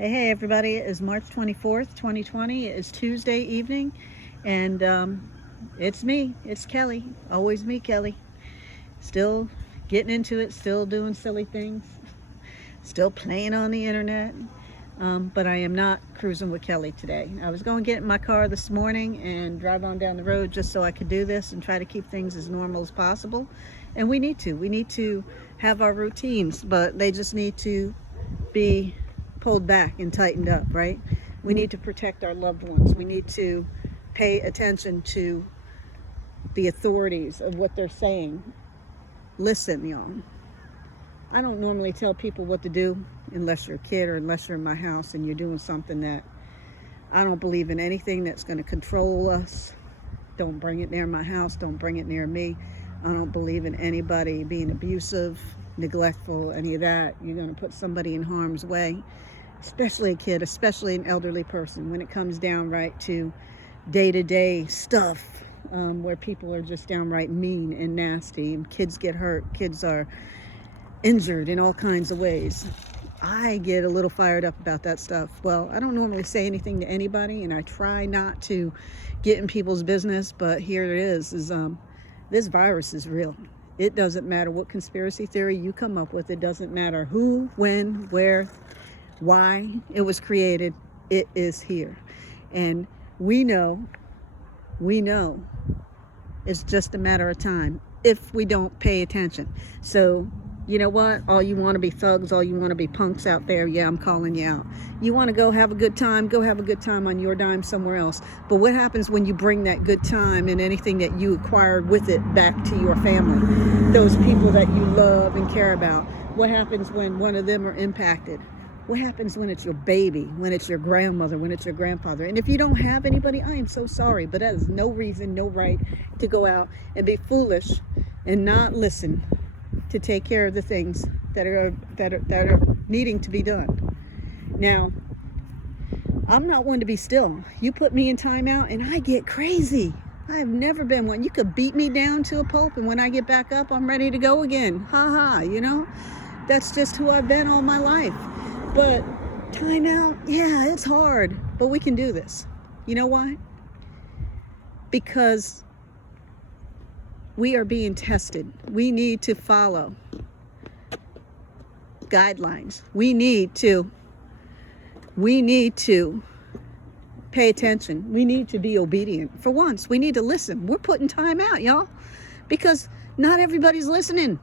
Hey everybody, it is March 24th, 2020. It is Tuesday evening, and it's me. It's Kelly. Always me, Kelly. Still getting into it, still doing silly things, still playing on the internet. But I am not cruising with Kelly today. I was going to get in my car this morning and drive on down the road just so I could do this and try to keep things as normal as possible. And we need to. We need to have our routines, but they just need to be pulled back and tightened up, right? We need to protect our loved ones. We need to pay attention to the authorities of what they're saying. Listen, y'all. I don't normally tell people what to do unless you're a kid or unless you're in my house and you're doing something that I don't believe in. Anything that's going to control us. Don't bring it near my house. Don't bring it near me. I don't believe in anybody being abusive, neglectful, any of that. You're going to put somebody in harm's way, especially a kid, especially an elderly person, when it comes down right to day-to-day stuff, where people are just downright mean and nasty and kids get hurt, kids are injured in all kinds of ways. I get a little fired up about that stuff. Well, I don't normally say anything to anybody, and I try not to get in people's business, but here it is this virus is real. It doesn't matter what conspiracy theory you come up with. It doesn't matter who, when, where, why it was created. It is here. And we know it's just a matter of time if we don't pay attention. So, you know what? All you want to be thugs, all you want to be punks out there, yeah, I'm calling you out. You want to go have a good time, go have a good time on your dime somewhere else. But what happens when you bring that good time and anything that you acquired with it back to your family? Those people that you love and care about. What happens when one of them are impacted? What happens when it's your baby, when it's your grandmother, when it's your grandfather? And if you don't have anybody, I am so sorry, but that is no reason, no right to go out and be foolish and not listen to take care of the things that are needing to be done. Now, I'm not one to be still. You put me in timeout and I get crazy. I have never been one. You could beat me down to a pulp, and when I get back up, I'm ready to go again. Ha ha, you know? That's just who I've been all my life. But timeout, yeah, it's hard, but we can do this. You know why? Because we are being tested. We need to follow guidelines. We need to pay attention. We need to be obedient. For once, we need to listen. We're putting time out, y'all, because not everybody's listening.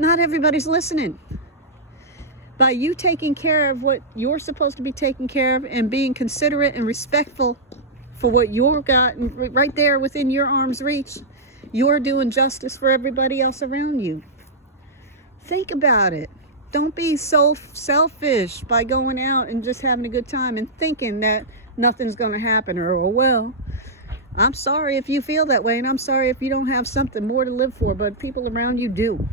Not everybody's listening. By you taking care of what you're supposed to be taking care of and being considerate and respectful for what you've got right there within your arm's reach, you're doing justice for everybody else around you. Think about it. Don't be so selfish by going out and just having a good time and thinking that nothing's going to happen, or, oh, well, I'm sorry if you feel that way, and I'm sorry if you don't have something more to live for, but people around you do.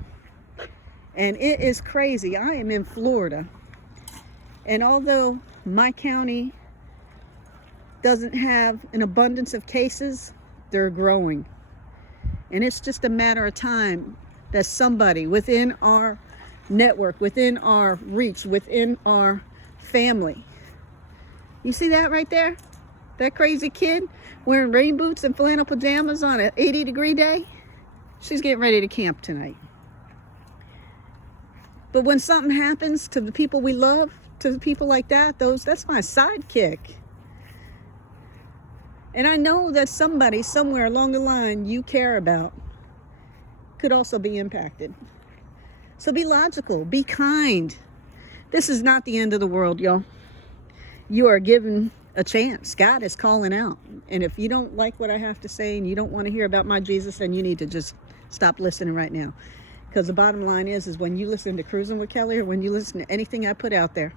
And it is crazy. I am in Florida, and although my county doesn't have an abundance of cases, they're growing. And it's just a matter of time that somebody within our network, within our reach, within our family. You see that right there? That crazy kid wearing rain boots and flannel pajamas on an 80-degree day? She's getting ready to camp tonight. But when something happens to the people we love, to the people like that, that's my sidekick. And I know that somebody somewhere along the line you care about could also be impacted. So be logical, be kind. This is not the end of the world, y'all. You are given a chance. God is calling out. And if you don't like what I have to say and you don't want to hear about my Jesus, then you need to just stop listening right now. Because the bottom line is when you listen to Cruising with Kelly, or when you listen to anything I put out there,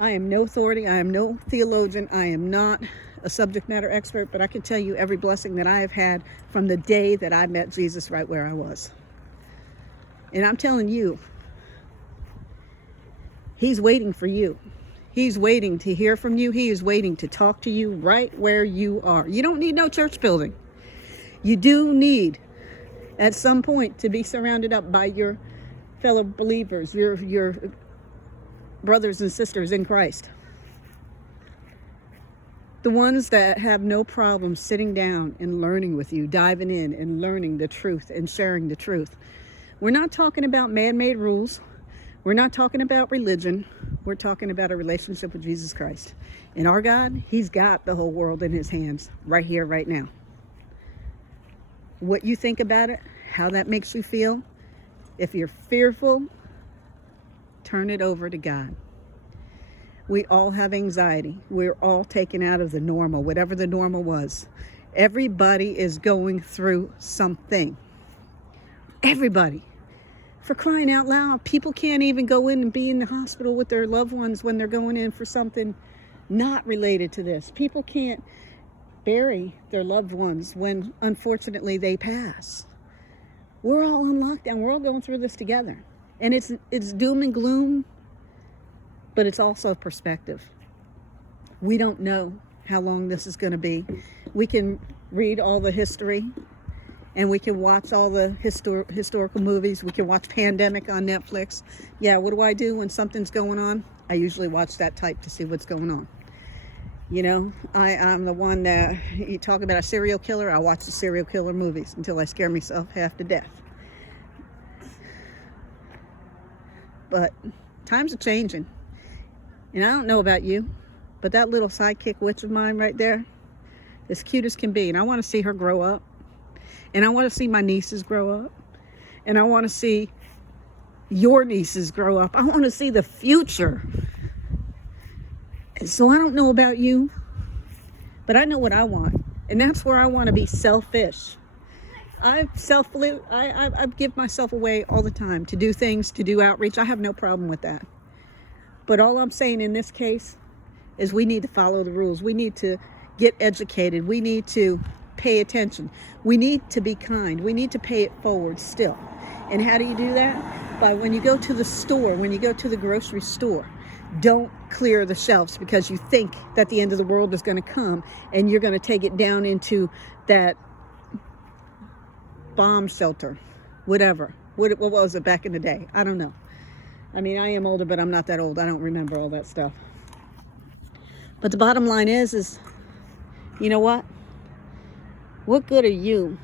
I am no authority, I am no theologian, I am not a subject matter expert, but I can tell you every blessing that I have had from the day that I met Jesus right where I was. And I'm telling you, he's waiting for you. He's waiting to hear from you. He is waiting to talk to you right where you are. You don't need no church building. You do need, at some point, to be surrounded up by your fellow believers, your brothers and sisters in Christ. The ones that have no problem sitting down and learning with you, diving in and learning the truth and sharing the truth. We're not talking about man-made rules. We're not talking about religion. We're talking about a relationship with Jesus Christ. And our God, he's got the whole world in his hands right here, right now. What you think about it, how that makes you feel, if you're fearful, turn it over to God. We all have anxiety. We're all taken out of the normal, whatever the normal was. Everybody is going through something. Everybody. For crying out loud, people can't even go in and be in the hospital with their loved ones when they're going in for something not related to this. People can't bury their loved ones when, unfortunately, they pass. We're all in lockdown. We're all going through this together. And it's doom and gloom, but it's also perspective. We don't know how long this is going to be. We can read all the history, and we can watch all the historical movies. We can watch Pandemic on Netflix. Yeah, what do I do when something's going on? I usually watch that type to see what's going on. You know, I'm the one that, you talk about a serial killer, I watch the serial killer movies until I scare myself half to death. But times are changing. And I don't know about you, but that little sidekick witch of mine right there, as cute as can be. And I want to see her grow up. And I want to see my nieces grow up. And I want to see your nieces grow up. I want to see the future. So I don't know about you, but I know what I want. And that's where I want to be selfish. I give myself away all the time to do things, to do outreach. I have no problem with that. But all I'm saying in this case is we need to follow the rules. We need to get educated. We need to pay attention. We need to be kind. We need to pay it forward still. And how do you do that? By when you go to the store, when you go to the grocery store, don't clear the shelves because you think that the end of the world is going to come and you're going to take it down into that bomb shelter, whatever. What was it back in the day? I don't know. I mean, I am older, but I'm not that old. I don't remember all that stuff. But the bottom line is, you know what? What good are you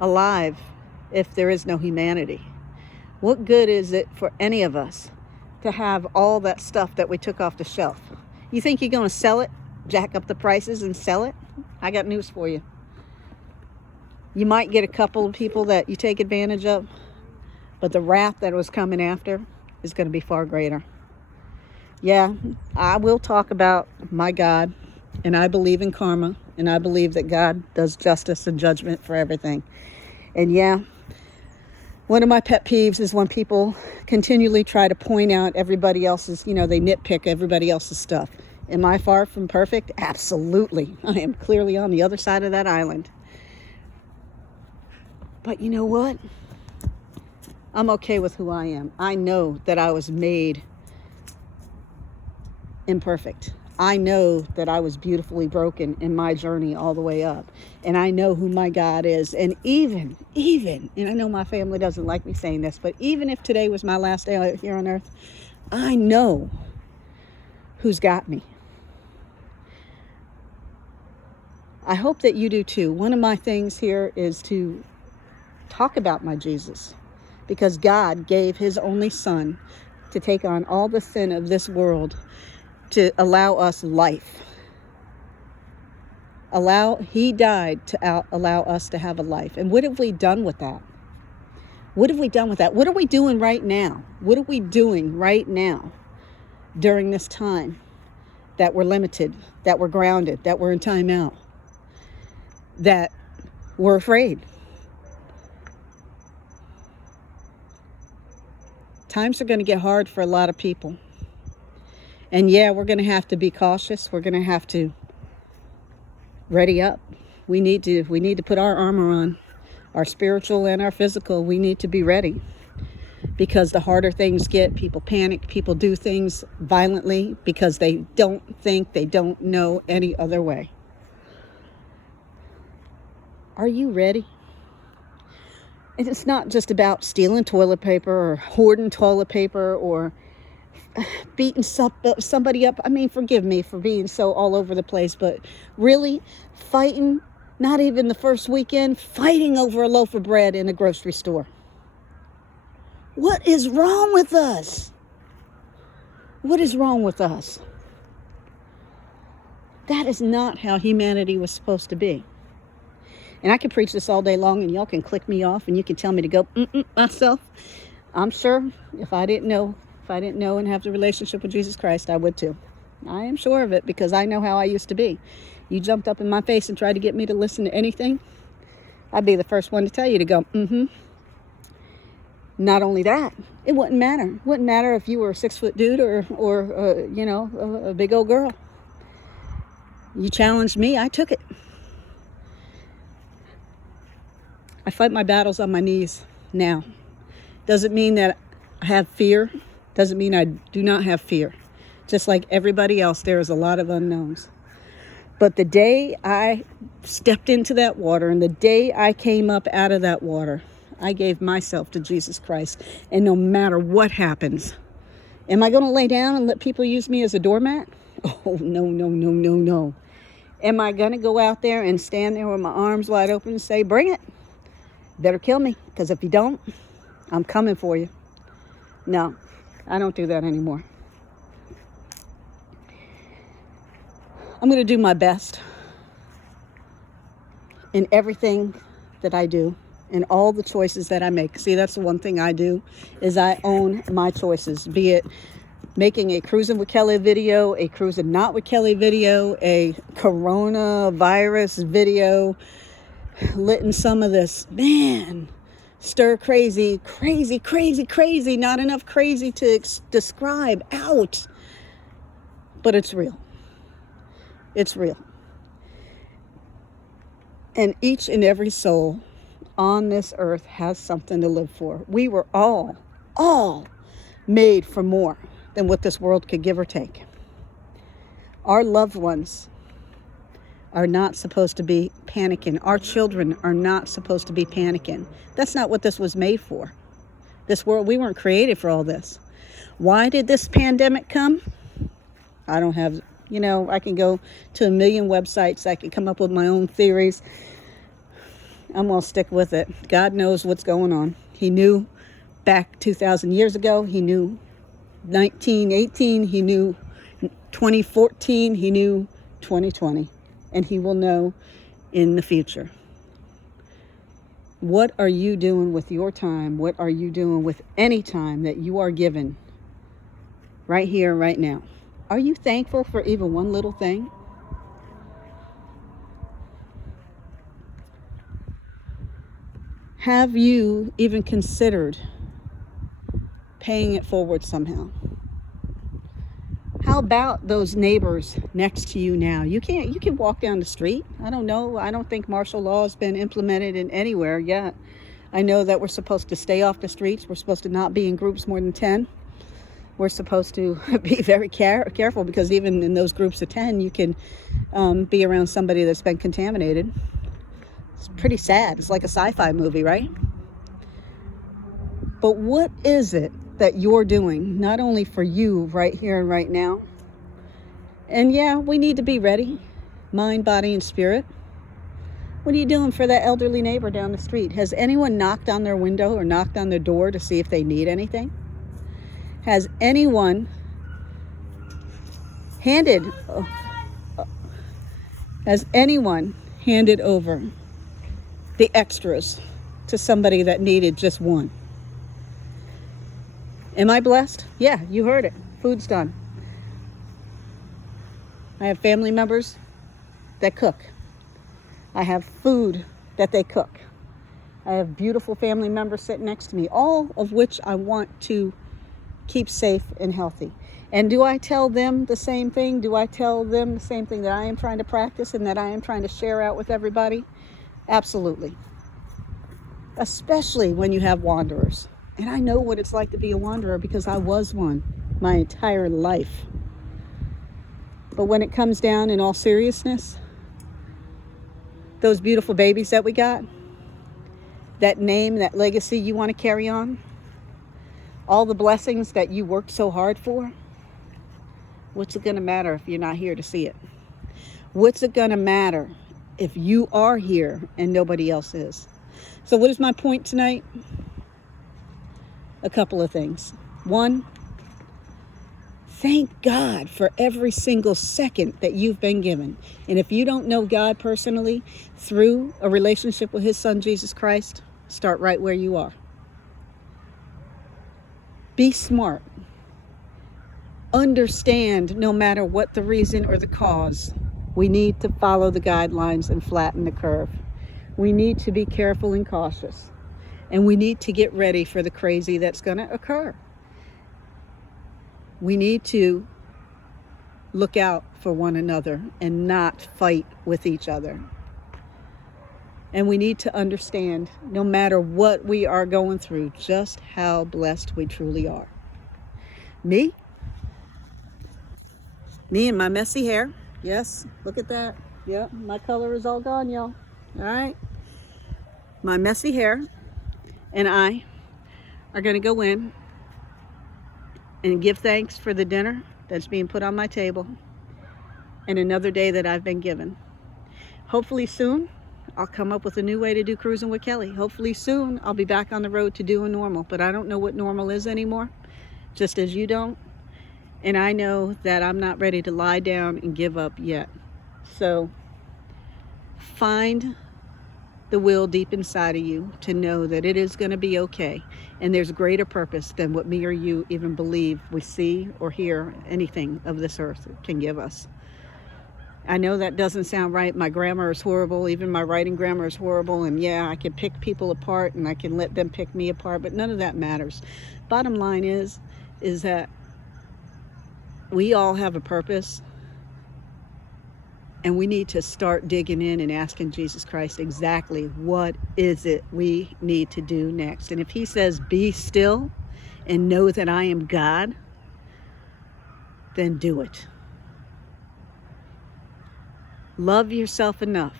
alive if there is no humanity? What good is it for any of us to have all that stuff that we took off the shelf? You think you're going to sell it, jack up the prices and sell it? I got news for you. You might get a couple of people that you take advantage of, but the wrath that was coming after is going to be far greater. Yeah, I will talk about my God, and I believe in karma, and I believe that God does justice and judgment for everything. And yeah, one of my pet peeves is when people continually try to point out everybody else's, they nitpick everybody else's stuff. Am I far from perfect? Absolutely. I am clearly on the other side of that island. But you know what? I'm okay with who I am. I know that I was made imperfect. I know that I was beautifully broken in my journey all the way up. And I know who my God is. And even, and I know my family doesn't like me saying this, but even if today was my last day here on earth, I know who's got me. I hope that you do too. One of my things here is to talk about my Jesus, because God gave his only son to take on all the sin of this world to allow us life. He died to allow us to have a life. And what have we done with that? What have we done with that? What are we doing right now? What are we doing right now during this time that we're limited, that we're grounded, that we're in timeout, that we're afraid? Times are going to get hard for a lot of people. And yeah, we're going to have to be cautious. We're going to have to ready up. We need to put our armor on, our spiritual and our physical. We need to be ready, because the harder things get, people panic, people do things violently because they don't know any other way. Are you ready? And it's not just about stealing toilet paper or hoarding toilet paper or beating somebody up. I mean, forgive me for being so all over the place, but really fighting, not even the first weekend, fighting over a loaf of bread in a grocery store. What is wrong with us? What is wrong with us? That is not how humanity was supposed to be. And I can preach this all day long, and y'all can click me off, and you can tell me to go myself. I'm sure if I didn't know and have the relationship with Jesus Christ, I would too. I am sure of it, because I know how I used to be. You jumped up in my face and tried to get me to listen to anything, I'd be the first one to tell you to go, Not only that, it wouldn't matter. It wouldn't matter if you were a 6-foot dude or a big old girl. You challenged me, I took it. I fight my battles on my knees now. Doesn't mean that I have fear. Doesn't mean I do not have fear. Just like everybody else, there is a lot of unknowns. But the day I stepped into that water, and the day I came up out of that water, I gave myself to Jesus Christ. And no matter what happens, am I going to lay down and let people use me as a doormat? Oh, no. Am I going to go out there and stand there with my arms wide open and say, bring it? Better kill me, because if you don't, I'm coming for you. No, I don't do that anymore. I'm going to do my best in everything that I do, in all the choices that I make. See, that's the one thing I do, is I own my choices, be it making a Cruising with Kelly video, a Cruising Not with Kelly video, a coronavirus video, letting some of this, stir crazy, not enough crazy to describe out. But it's real. It's real. And each and every soul on this earth has something to live for. We were all made for more than what this world could give or take. Our loved ones are not supposed to be panicking. Our children are not supposed to be panicking. That's not what this was made for. This world, we weren't created for all this. Why did this pandemic come? I don't have, I can go to a million websites. I can come up with my own theories. I'm going to stick with it. God knows what's going on. He knew back 2,000 years ago. He knew 1918. He knew 2014. He knew 2020. And he will know in the future. What are you doing with your time? What are you doing with any time that you are given right here, right now? Are you thankful for even one little thing? Have you even considered paying it forward somehow? How about those neighbors next to you now? You can walk down the street. I don't know. I don't think martial law has been implemented in anywhere yet. I know that we're supposed to stay off the streets. We're supposed to not be in groups more than 10. We're supposed to be very careful, because even in those groups of 10, you can be around somebody that's been contaminated. It's pretty sad. It's like a sci-fi movie, right? But what is it that you're doing, not only for you right here and right now? And yeah, we need to be ready, mind, body, and spirit. What are you doing for that elderly neighbor down the street? Has anyone knocked on their window or knocked on their door to see if they need anything? Has anyone handed over the extras to somebody that needed just one? Am I blessed? Yeah, you heard it. Food's done. I have family members that cook. I have food that they cook. I have beautiful family members sitting next to me, all of which I want to keep safe and healthy. And do I tell them the same thing? Do I tell them the same thing that I am trying to practice and that I am trying to share out with everybody? Absolutely. Especially when you have wanderers. And I know what it's like to be a wanderer, because I was one my entire life. But when it comes down, in all seriousness, those beautiful babies that we got, that name, that legacy you want to carry on, all the blessings that you worked so hard for, What's it going to matter if you're not here to see it? What's it going to matter if you are here and nobody else is? So what is my point tonight? A couple of things. One, thank God for every single second that you've been given. And if you don't know God personally through a relationship with his son, Jesus Christ, start right where you are. Be smart. Understand, no matter what the reason or the cause, we need to follow the guidelines and flatten the curve. We need to be careful and cautious. And we need to get ready for the crazy that's going to occur. We need to look out for one another and not fight with each other. And we need to understand, no matter what we are going through, just how blessed we truly are. Me and my messy hair. Yes, look at that. Yep, my color is all gone, y'all. All right. My messy hair and I are going to go in and give thanks for the dinner that's being put on my table and another day that I've been given. Hopefully soon, I'll come up with a new way to do Cruising with Kelly. Hopefully soon, I'll be back on the road to doing normal, but I don't know what normal is anymore, just as you don't. And I know that I'm not ready to lie down and give up yet. So find the will deep inside of you to know that it is going to be okay. And there's greater purpose than what me or you even believe we see or hear anything of this earth can give us. I know that doesn't sound right. My grammar is horrible. Even my writing grammar is horrible. And yeah, I can pick people apart and I can let them pick me apart, but none of that matters. Bottom line is that we all have a purpose, and we need to start digging in and asking Jesus Christ exactly what is it we need to do next. And if he says, be still and know that I am God, then do it. Love yourself enough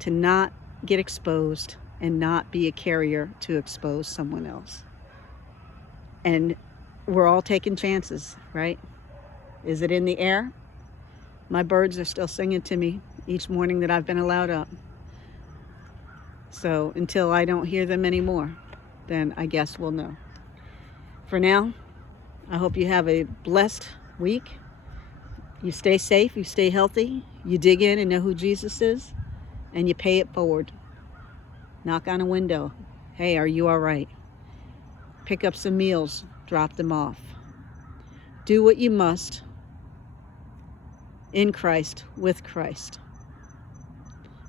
to not get exposed and not be a carrier to expose someone else. And we're all taking chances, right? Is it in the air? My birds are still singing to me each morning that I've been allowed up. So until I don't hear them anymore, then I guess we'll know. For now, I hope you have a blessed week. You stay safe, you stay healthy, you dig in and know who Jesus is, and you pay it forward. Knock on a window. Hey, are you all right? Pick up some meals, drop them off. Do what you must in Christ, with Christ.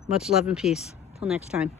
Much love and peace. Till next time.